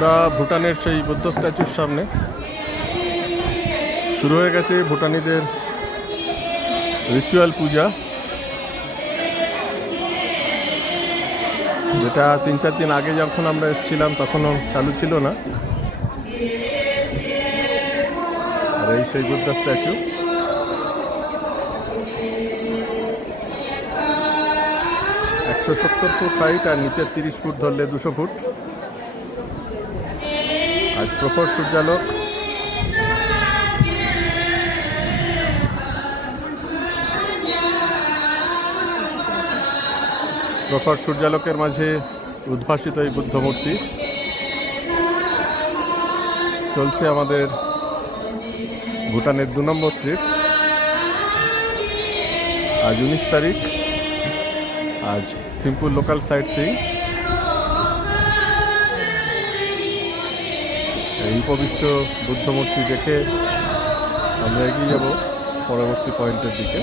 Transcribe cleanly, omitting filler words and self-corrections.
আমরা ভুটানের সেই বুদ্ধ স্ট্যাচুর সামনে। শুরু হয়ে গেছে ভুটানিদের রিচুয়াল পূজা, যেটা 3-4 দিন আগে যখন আমরা এসেছিলাম তখনও চালু ছিল না। আর এই সেই বুদ্ধ স্ট্যাচু। একশো 70 ফুট হাইট আর নিচের 30 ফুট ধরলে 200 ফুট। আজ প্রখর সূর্যালোক। প্রখর সূর্যালোকের মাঝে উদ্ভাসিত এই বুদ্ধ মূর্তি। চলছে আমাদের ভুটানের 2 নম্বর ট্রিপ। আজ 19 তারিখ। আজ থিম্পুর লোকাল সাইট সিইং। এই উপবিষ্ট বুদ্ধ মূর্তি দেখে আমরা এগিয়ে যাব পরবর্তী পয়েন্টের দিকে।